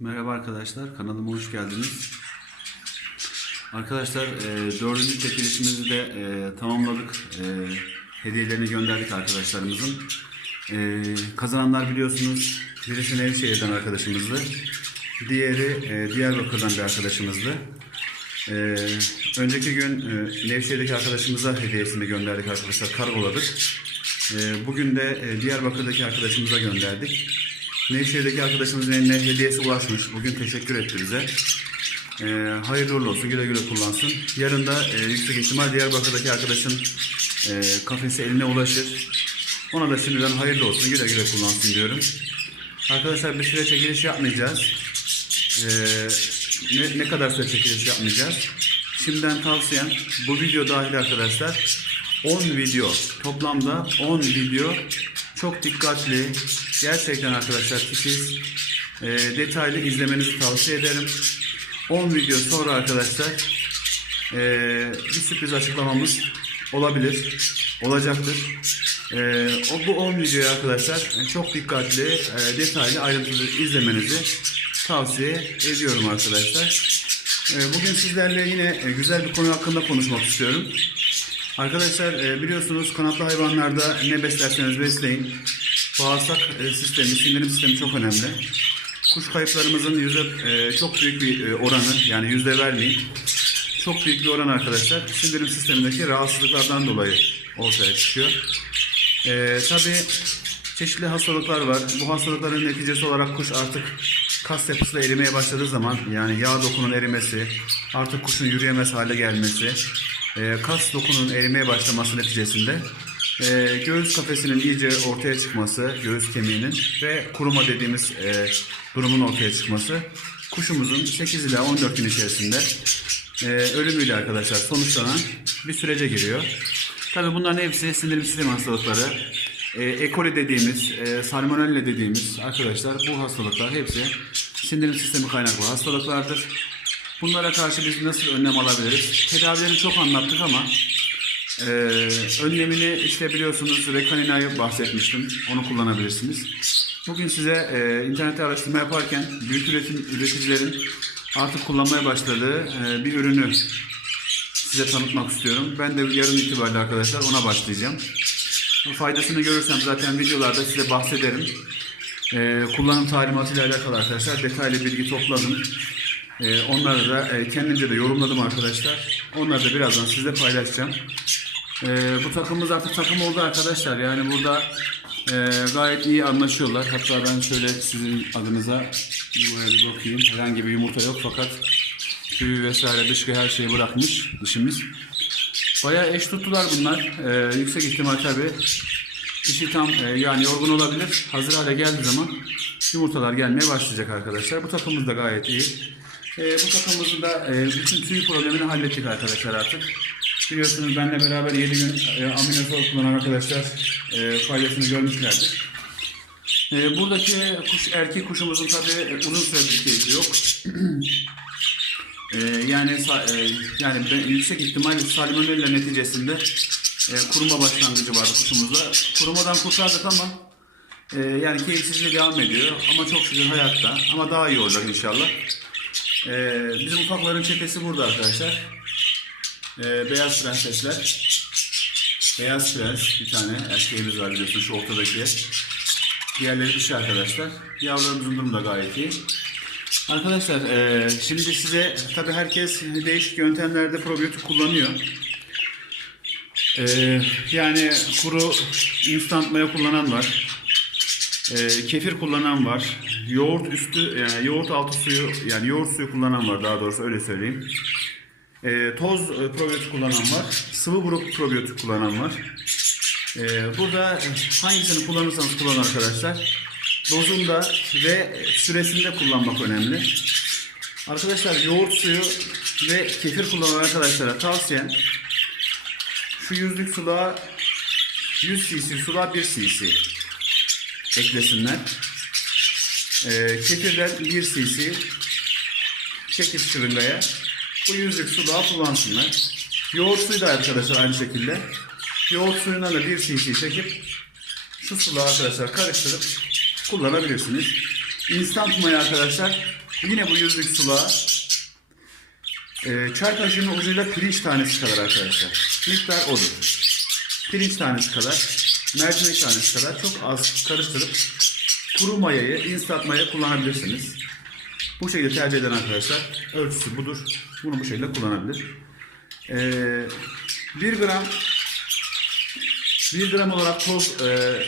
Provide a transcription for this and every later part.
Merhaba arkadaşlar, kanalıma hoş geldiniz. Arkadaşlar, e, dördüncü çekilişimizi de e, tamamladık. E, hediyelerini gönderdik arkadaşlarımızın. E, kazananlar biliyorsunuz, birisi Nevşehir'den arkadaşımızdı. Diğeri e, Diyarbakır'dan bir arkadaşımızdı. E, önceki gün e, Nevşehir'deki arkadaşımıza hediyesini gönderdik arkadaşlar, kargoladık. E, bugün de e, Diyarbakır'daki arkadaşımıza gönderdik. Nevşehir'deki arkadaşımızın eline hediyesi ulaşmış. Bugün teşekkür etti bize. Ee, hayırlı uğurlu olsun, güle güle kullansın. Yarın da e, yüksek ihtimal Diyarbakır'daki arkadaşın e, kafesi eline ulaşır. Ona da şimdiden hayırlı olsun, güle güle kullansın diyorum. Arkadaşlar bir süre çekiliş yapmayacağız. Ee, ne, ne kadar süre çekiliş yapmayacağız? Şimdiden tavsiyem bu video dahil arkadaşlar 10 video toplamda 10 video çok dikkatli gerçekten arkadaşlar titiz e, detaylı izlemenizi tavsiye ederim. 10 video sonra arkadaşlar e, bir sürpriz açıklamamız olabilir, olacaktır. E, o bu 10 videoyu arkadaşlar çok dikkatli, e, detaylı, ayrıntılı izlemenizi tavsiye ediyorum arkadaşlar. E, bugün sizlerle yine e, güzel bir konu hakkında konuşmak istiyorum. Arkadaşlar e, biliyorsunuz kanatlı hayvanlarda ne beslerseniz besleyin. Bağırsak e, sistemi, sindirim sistemi çok önemli. Kuş kayıplarımızın yüzde e, çok büyük bir oranı yani yüzde vermeyin. Çok büyük bir oran arkadaşlar sindirim sistemindeki rahatsızlıklardan dolayı ortaya çıkıyor. E, tabii çeşitli hastalıklar var. Bu hastalıkların neticesi olarak kuş artık kas yapısı erimeye başladığı zaman yani yağ dokunun erimesi, artık kuşun yürüyemez hale gelmesi, e, kas dokunun erimeye başlaması neticesinde e, göğüs kafesinin iyice ortaya çıkması, göğüs kemiğinin ve kuruma dediğimiz e, durumun ortaya çıkması kuşumuzun 8 ila 14 gün içerisinde e, ölümüyle arkadaşlar sonuçlanan bir sürece giriyor. Tabii bunların hepsi sindirim sistemi hastalıkları. E, E. coli dediğimiz, e, salmonella dediğimiz arkadaşlar bu hastalıklar hepsi sindirim sistemi kaynaklı hastalıklardır. Bunlara karşı biz nasıl önlem alabiliriz? Tedavileri çok anlattık ama e, önlemini işte biliyorsunuz Rekanina'yı bahsetmiştim. Onu kullanabilirsiniz. Bugün size e, internette araştırma yaparken büyük üretim üreticilerin artık kullanmaya başladığı e, bir ürünü size tanıtmak istiyorum. Ben de yarın itibariyle arkadaşlar ona başlayacağım. Faydasını görürsem zaten videolarda size bahsederim. Ee, kullanım talimatıyla alakalı arkadaşlar detaylı bilgi topladım. Ee, onları da e, kendimce de yorumladım arkadaşlar. Onları da birazdan sizle paylaşacağım. Ee, bu takımımız artık takım oldu arkadaşlar. Yani burada e, gayet iyi anlaşıyorlar. Hatta ben şöyle sizin adınıza buraya bir bakayım. Herhangi bir yumurta yok fakat tüy vesaire dışkı her şeyi bırakmış dişimiz. Bayağı eş tuttular bunlar. Ee, yüksek ihtimal tabi. Dişi tam e, yani yorgun olabilir. Hazır hale geldiği zaman yumurtalar gelmeye başlayacak arkadaşlar. Bu takımımız da gayet iyi. Ee, bu takımımızın da e, bütün tüy problemini hallettik arkadaşlar artık. Biliyorsunuz benimle beraber 7 gün e, aminosol kullanan arkadaşlar e, faydasını görmüşlerdir. E, buradaki kuş erkek kuşumuzun tabi uzun süredir keyfi yok. Ee, yani e, yani ben, yüksek ihtimal salmonella neticesinde e, kuruma başlangıcı vardı kuşumuzda. Kurumadan kurtardık ama e, yani keyifsizliği devam ediyor ama çok şükür hayatta ama daha iyi olacak inşallah. E, bizim ufakların çetesi burada arkadaşlar. E, beyaz prensesler. Beyaz prens bir tane erkeğimiz var biliyorsun şu ortadaki. Diğerleri dişi arkadaşlar. Yavrularımızın durumu da gayet iyi. Arkadaşlar eee, şimdi size tabi herkes değişik yöntemlerde probiyotik kullanıyor. Eee, yani kuru instant maya kullanan var. Eee, kefir kullanan var. Yoğurt üstü yani yoğurt altı suyu yani yoğurt suyu kullanan var daha doğrusu öyle söyleyeyim. Eee, toz e, probiyotik kullanan var. Sıvı grup probiyotik kullanan var. Eee, burada hangisini kullanırsanız kullanın arkadaşlar. Dozunda ve süresinde kullanmak önemli. Arkadaşlar yoğurt suyu ve kefir kullanan arkadaşlara tavsiyem şu yüzlük suluğa 100 cc suluğa 1 cc eklesinler. Ee, kefirden 1 cc çekip şırıngaya bu yüzlük suluğa kullansınlar. Yoğurt suyu da arkadaşlar aynı şekilde. Yoğurt suyuna da 1 cc çekip şu suluğa arkadaşlar karıştırıp kullanabilirsiniz. Instant maya arkadaşlar Yine bu yüzlük sulağa e, çay kaşığının ucuyla pirinç tanesi kadar arkadaşlar. Miktar odur. Pirinç tanesi kadar, mercimek tanesi kadar çok az karıştırıp kuru mayayı, instant maya kullanabilirsiniz. Bu şekilde tercih eden arkadaşlar ölçüsü budur. Bunu bu şekilde kullanabilir. Ee, 1 gram 1 gram olarak toz e,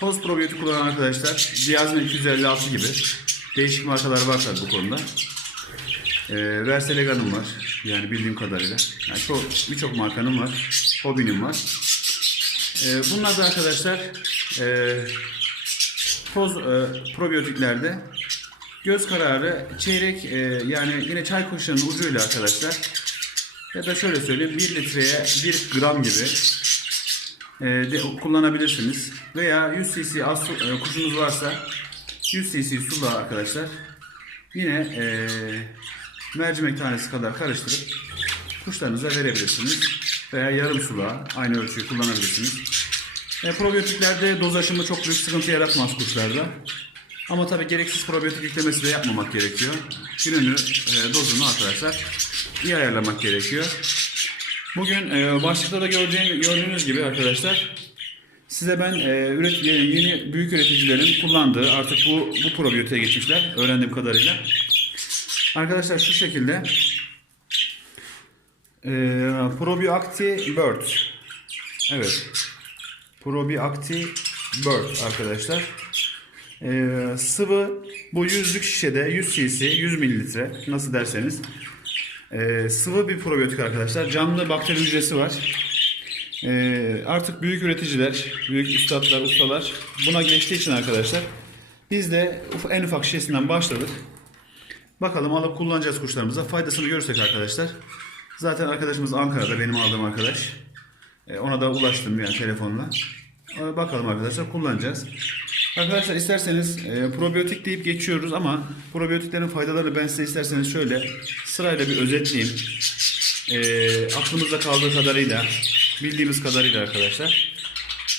toz probiyotik kullanan arkadaşlar Diazme 256 gibi değişik markalar var tabi bu konuda. E, Verselegan'ım var. Yani bildiğim kadarıyla. Yani çok birçok markanın var. Hobinin var. E, bunlar da arkadaşlar e, toz e, probiyotiklerde göz kararı çeyrek e, yani yine çay kaşığının ucuyla arkadaşlar ya da şöyle söyleyeyim 1 litreye 1 gram gibi e, de kullanabilirsiniz. Veya 100 cc az su, e, kuşunuz varsa 100 cc suyla arkadaşlar yine e, mercimek tanesi kadar karıştırıp kuşlarınıza verebilirsiniz. Veya yarım sula aynı ölçüyü kullanabilirsiniz. E, probiyotiklerde doz aşımı çok büyük sıkıntı yaratmaz kuşlarda. Ama tabi gereksiz probiyotik yüklemesi de yapmamak gerekiyor. Gününü, e, dozunu arkadaşlar iyi ayarlamak gerekiyor. Bugün e, başlıkta da gördüğün, gördüğünüz gibi arkadaşlar size ben e, üret, yeni, büyük üreticilerin kullandığı artık bu, bu probiyotiğe geçmişler öğrendiğim kadarıyla. Arkadaşlar şu şekilde e, Probiacti Bird Evet Probiacti Bird arkadaşlar. Ee, sıvı bu yüzlük şişede 100 cc 100 mililitre nasıl derseniz. Ee, sıvı bir probiyotik arkadaşlar. Canlı bakteri hücresi var. Ee, artık büyük üreticiler büyük üstadlar ustalar buna geçtiği için arkadaşlar biz de en ufak şişesinden başladık. Bakalım alıp kullanacağız kuşlarımıza. Faydasını görürsek arkadaşlar. Zaten arkadaşımız Ankara'da benim aldığım arkadaş ona da ulaştım yani telefonla Ee, bakalım arkadaşlar kullanacağız Arkadaşlar isterseniz e, probiyotik deyip geçiyoruz ama probiyotiklerin faydalarını ben size isterseniz şöyle sırayla bir özetleyeyim. E, aklımızda kaldığı kadarıyla, bildiğimiz kadarıyla arkadaşlar.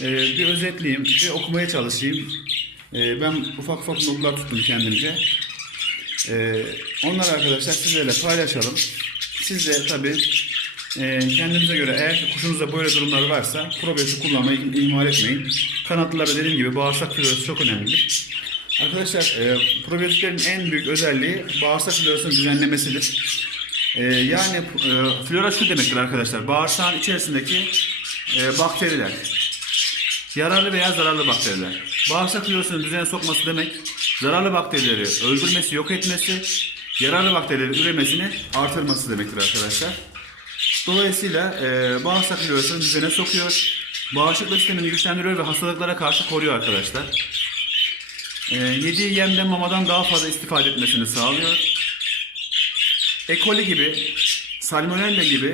E, bir özetleyeyim, bir okumaya çalışayım. E, ben ufak ufak notlar tuttum kendimce. E, onları arkadaşlar sizlerle paylaşalım. Siz de tabii e, kendinize göre eğer kuşunuzda böyle durumlar varsa probiyotik kullanmayı ihmal etmeyin. Kanatlılarda dediğim gibi bağırsak florası çok önemlidir. Arkadaşlar e, probiyotiklerin en büyük özelliği bağırsak florasının düzenlemesidir. E, yani e, flora şu demektir arkadaşlar. Bağırsağın içerisindeki e, bakteriler. Yararlı veya zararlı bakteriler. Bağırsak florasının düzene sokması demek zararlı bakterileri öldürmesi, yok etmesi, yararlı bakterilerin üremesini artırması demektir arkadaşlar. Dolayısıyla e, bağırsak florasını düzene sokuyor. Bağışıklık sistemini güçlendiriyor ve hastalıklara karşı koruyor arkadaşlar. E, yediği yemden mamadan daha fazla istifade etmesini sağlıyor. E. coli gibi, salmonella gibi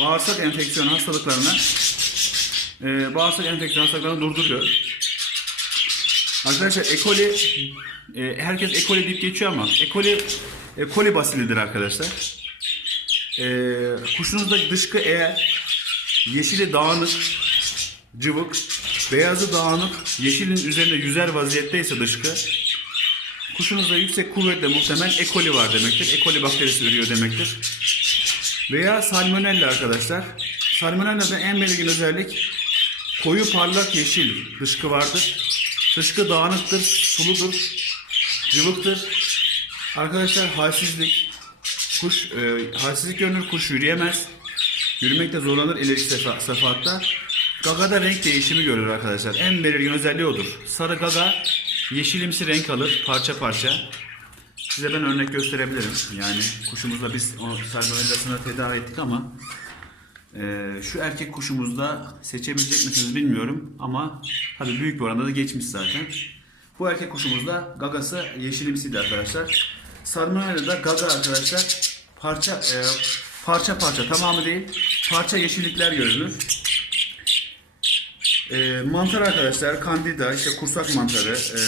bağırsak enfeksiyonu hastalıklarına e, bağırsak enfeksiyon hastalıklarını durduruyor. Arkadaşlar E. coli e, herkes E. coli deyip geçiyor ama E. coli E. coli basilidir arkadaşlar. Ee, kuşunuzda dışkı eğer yeşili dağınık, cıvık, beyazı dağınık, yeşilin üzerinde yüzer vaziyetteyse dışkı, kuşunuzda yüksek kuvvetle muhtemel E. coli var demektir. E. coli bakterisi ürüyor demektir. Veya salmonella arkadaşlar. Salmonella'da en belirgin özellik koyu parlak yeşil dışkı vardır. Dışkı dağınıktır, suludur, cıvıktır. Arkadaşlar halsizlik, Kuş e, halsizlik görünür, kuş yürüyemez. Yürümekte zorlanır ileriki sefa, safhatta. Gaga'da renk değişimi görür arkadaşlar. En belirgin özelliği odur. Sarı gaga yeşilimsi renk alır parça parça. Size ben örnek gösterebilirim. Yani kuşumuzda biz o salmonellasını tedavi ettik ama e, şu erkek kuşumuzda seçebilecek misiniz bilmiyorum ama tabii büyük bir oranda da geçmiş zaten. Bu erkek kuşumuzda gagası yeşilimsiydi arkadaşlar. Salmonella'da gaga arkadaşlar parça e, parça parça tamamı değil parça yeşillikler görünür. E, mantar arkadaşlar kandida işte kursak mantarı e,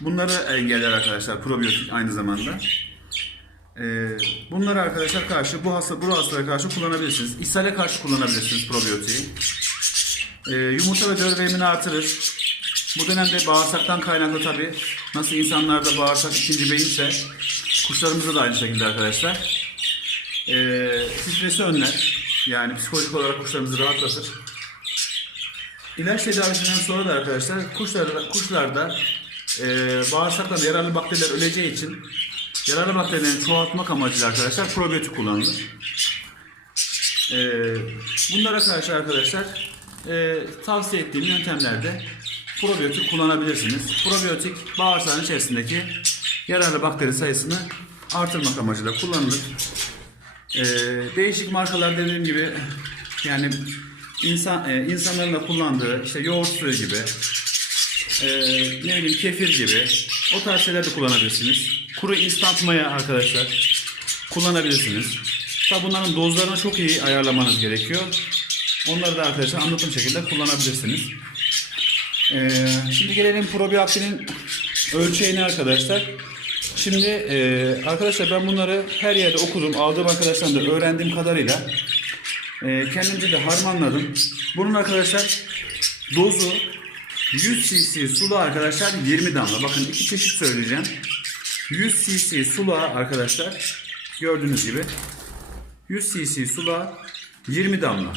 bunları engeller arkadaşlar probiyotik aynı zamanda. E, bunları arkadaşlar karşı bu hasta bu hastalara karşı kullanabilirsiniz. İshale karşı kullanabilirsiniz probiyotiği. E, yumurta ve verimini artırır. Bu dönemde bağırsaktan kaynaklı tabi nasıl insanlarda bağırsak ikinci beyinse kuşlarımızda da aynı şekilde arkadaşlar. Ee, stresi önler. Yani psikolojik olarak kuşlarımızı rahatlatır. İlaç tedavisinden sonra da arkadaşlar kuşlarda, kuşlarda e, bağırsaklarda yararlı bakteriler öleceği için yararlı bakterilerin çoğaltmak amacıyla arkadaşlar probiyotik kullanılır. E, bunlara karşı arkadaşlar e, tavsiye ettiğim yöntemlerde probiyotik kullanabilirsiniz. Probiyotik bağırsağın içerisindeki yararlı bakteri sayısını artırmak amacıyla kullanılır. Ee, değişik markalar dediğim gibi yani insan e, insanların da kullandığı işte yoğurt suyu gibi e, ne bileyim kefir gibi o tarz şeyler de kullanabilirsiniz. Kuru instant maya arkadaşlar kullanabilirsiniz. Tabi bunların dozlarını çok iyi ayarlamanız gerekiyor. Onları da arkadaşlar anlatım şekilde kullanabilirsiniz. Ee, şimdi gelelim probiyotiğinin ölçeğine arkadaşlar. Şimdi e, arkadaşlar ben bunları her yerde okudum. Aldığım arkadaşlarımda öğrendiğim kadarıyla e, kendimce de harmanladım. Bunun arkadaşlar dozu 100 cc suluğa arkadaşlar 20 damla. Bakın iki çeşit söyleyeceğim. 100 cc suluğa arkadaşlar gördüğünüz gibi 100 cc suluğa 20 damla.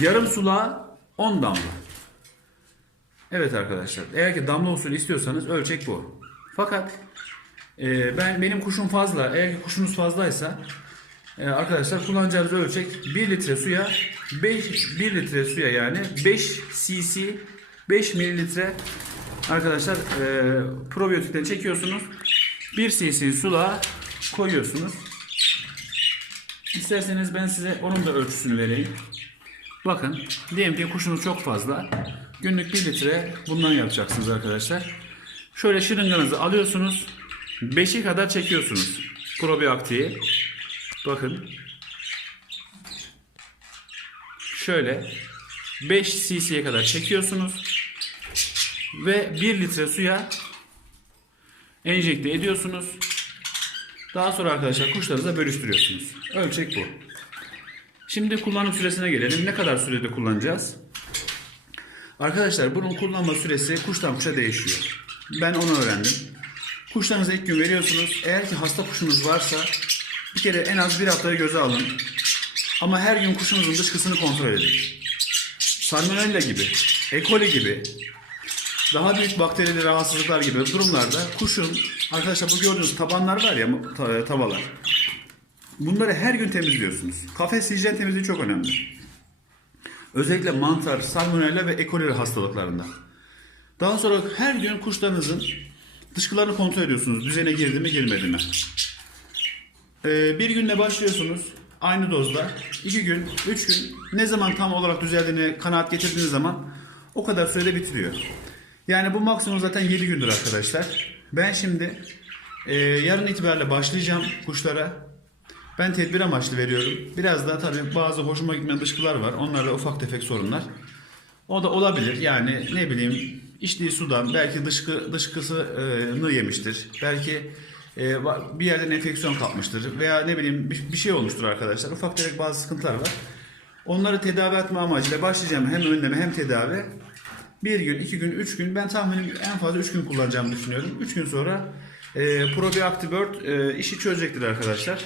Yarım suluğa 10 damla. Evet arkadaşlar. Eğer ki damla usulü istiyorsanız ölçek bu. Fakat e, ben benim kuşum fazla. Eğer ki kuşunuz fazlaysa e, arkadaşlar kullanacağınız ölçek 1 litre suya 5 1 litre suya yani 5 cc 5 mililitre arkadaşlar e, probiyotikten çekiyorsunuz. 1 cc suluğa koyuyorsunuz. İsterseniz ben size onun da ölçüsünü vereyim. Bakın diyelim ki kuşunuz çok fazla. Günlük 1 litre bundan yapacaksınız arkadaşlar. Şöyle şırınganızı alıyorsunuz. 5'i kadar çekiyorsunuz. Probiyaktiği. Bakın. Şöyle 5 cc'ye kadar çekiyorsunuz. Ve 1 litre suya enjekte ediyorsunuz. Daha sonra arkadaşlar kuşlarınıza bölüştürüyorsunuz. Ölçek bu. Şimdi kullanım süresine gelelim. Ne kadar sürede kullanacağız? Arkadaşlar bunun kullanma süresi kuştan kuşa değişiyor. Ben onu öğrendim. Kuşlarınıza ilk gün veriyorsunuz. Eğer ki hasta kuşunuz varsa bir kere en az bir haftaya göze alın. Ama her gün kuşunuzun dışkısını kontrol edin. Salmonella gibi, E. coli gibi, daha büyük bakterili rahatsızlıklar gibi durumlarda kuşun, arkadaşlar bu gördüğünüz tabanlar var ya, ta- tavalar. Bunları her gün temizliyorsunuz. Kafes hijyen temizliği çok önemli. Özellikle mantar, salmonella ve E. coli hastalıklarında. Daha sonra her gün kuşlarınızın dışkılarını kontrol ediyorsunuz. Düzene girdi mi girmedi mi? Ee, bir günle başlıyorsunuz. Aynı dozda. iki gün, üç gün ne zaman tam olarak düzeldiğini kanaat getirdiğiniz zaman o kadar sürede bitiriyor. Yani bu maksimum zaten 7 gündür arkadaşlar. Ben şimdi e, yarın itibariyle başlayacağım kuşlara. Ben tedbir amaçlı veriyorum. Biraz da tabii bazı hoşuma gitmeyen dışkılar var. Onlarla ufak tefek sorunlar. O da olabilir. Yani ne bileyim içtiği sudan belki dışkı dışkısını yemiştir. Belki e, bir yerden enfeksiyon kapmıştır veya ne bileyim bir, şey olmuştur arkadaşlar. Ufak tefek bazı sıkıntılar var. Onları tedavi etme amacıyla başlayacağım hem önleme hem tedavi. Bir gün, iki gün, üç gün ben tahminim en fazla üç gün kullanacağımı düşünüyorum. Üç gün sonra e, Probioactive e, işi çözecektir arkadaşlar.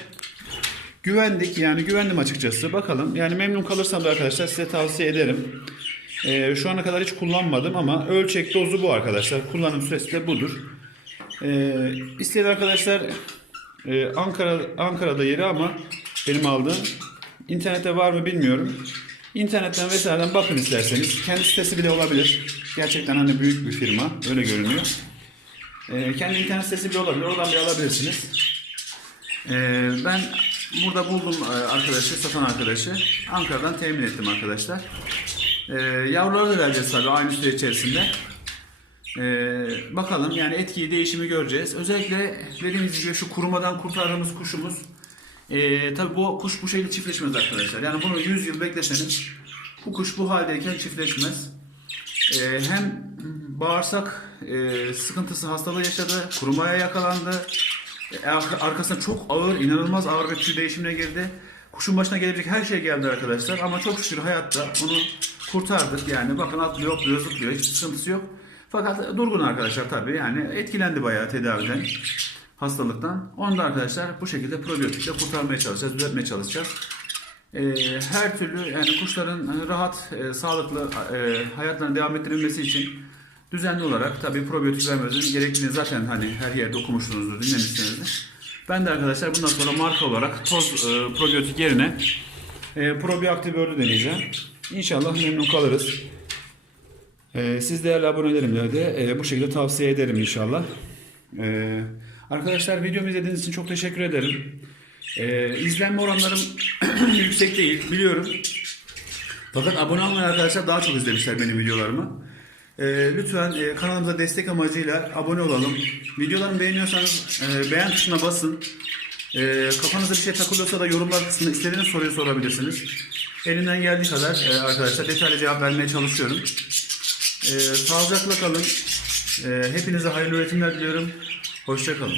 Güvendik yani güvendim açıkçası. Bakalım yani memnun kalırsam da arkadaşlar size tavsiye ederim. Ee, şu ana kadar hiç kullanmadım ama ölçek dozu bu arkadaşlar. Kullanım süresi de budur. Ee, isteyen arkadaşlar e, Ankara Ankara'da yeri ama benim aldığım internette var mı bilmiyorum. İnternetten vesaireden bakın isterseniz. Kendi sitesi bile olabilir. Gerçekten hani büyük bir firma. Öyle görünüyor. Ee, kendi internet sitesi bile olabilir. Oradan bile alabilirsiniz. Ee, ben burada buldum e, arkadaşı, satan arkadaşı. Ankara'dan temin ettim arkadaşlar. Ee, yavruları da vereceğiz tabii aynı süre içerisinde. Ee, bakalım yani etkiyi, değişimi göreceğiz. Özellikle dediğimiz gibi şu kurumadan kurtardığımız kuşumuz. Ee, tabii bu kuş bu şekilde çiftleşmez arkadaşlar. Yani bunu 100 yıl bekleseniz bu kuş bu haldeyken çiftleşmez. Ee, hem bağırsak e, sıkıntısı hastalığı yaşadı, kurumaya yakalandı. E, arka- arkasına çok ağır, inanılmaz ağır bir tüy değişimine girdi. Kuşun başına gelebilecek her şey geldi arkadaşlar ama çok şükür hayatta onu kurtardık. Yani bakın atlıyor, hopluyor, zıplıyor. Hiç sıkıntısı yok. Fakat durgun arkadaşlar tabii. Yani etkilendi bayağı tedaviden, hastalıktan. Onu da arkadaşlar bu şekilde probiyotikle kurtarmaya çalışacağız, düzeltmeye çalışacağız. Ee, her türlü yani kuşların rahat, e, sağlıklı e, hayatlarını devam ettirilmesi için düzenli olarak tabii probiyotik vermemizin gerektiğini zaten hani her yerde okumuşsunuzdur, dinlemişsinizdir. Ben de arkadaşlar bundan sonra marka olarak toz e, probiyotik yerine e, probiaktivörlü deneyeceğim. İnşallah memnun kalırız. E, siz değerli abonelerimle de e, bu şekilde tavsiye ederim inşallah. E, arkadaşlar videomu izlediğiniz için çok teşekkür ederim. E, izlenme oranlarım yüksek değil biliyorum. Fakat abone olmayan arkadaşlar daha çok izlemişler benim videolarımı. Ee, lütfen e, kanalımıza destek amacıyla abone olalım. Videolarımı beğeniyorsanız e, beğen tuşuna basın. E, kafanıza bir şey takılıyorsa da yorumlar kısmında istediğiniz soruyu sorabilirsiniz. Elimden geldiği kadar e, arkadaşlar detaylı cevap vermeye çalışıyorum. E, sağlıcakla kalın. E, hepinize hayırlı üretimler diliyorum. Hoşçakalın.